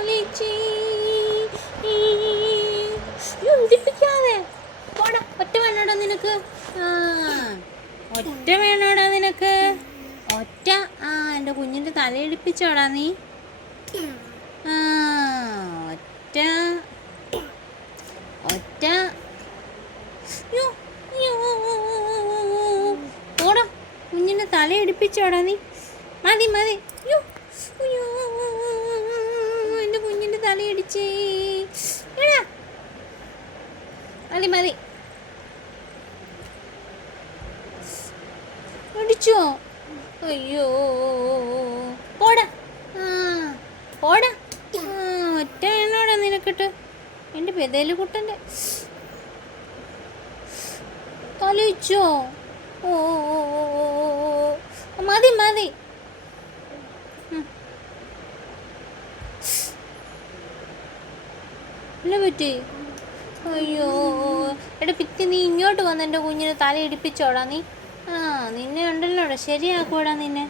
തലയിടിച്ചേ. ഇടിപ്പിക്കാതെ പോടാ. ഒറ്റ വേണോടാ നിനക്ക്? ഒറ്റ വേണോടാ നിനക്ക്? ഒറ്റ. എൻ്റെ കുഞ്ഞിൻ്റെ തലയിടിപ്പിച്ചോടാ നീ? ഒറ്റ ഒറ്റ. പോടാ. കുഞ്ഞിൻ്റെ തലയിടിപ്പിച്ചോടാ നീ? മതി മതി. എൻ്റെ കുഞ്ഞിൻ്റെ തലയിടിച്ചേ. എടാ മതി മതി. ഇടിച്ചോ? അയ്യോ പോടാ. പോടാ. ഒറ്റ എന്നോടാ നിനക്കിട്ട്? എൻ്റെ പെതേലുകുട്ടൻ്റെ തലയിച്ചോ? ഓ മതി മതി. ഇല്ല പറ്റി. അയ്യോ എടാ പിറ്റി, നീ ഇങ്ങോട്ട് വന്ന് എൻ്റെ കുഞ്ഞിനെ തല ഇടിപ്പിച്ചോടാ നീ. നിന്നെ ഉണ്ടല്ലോടാ, ശരിയാക്കൂടാ നിന്നെ.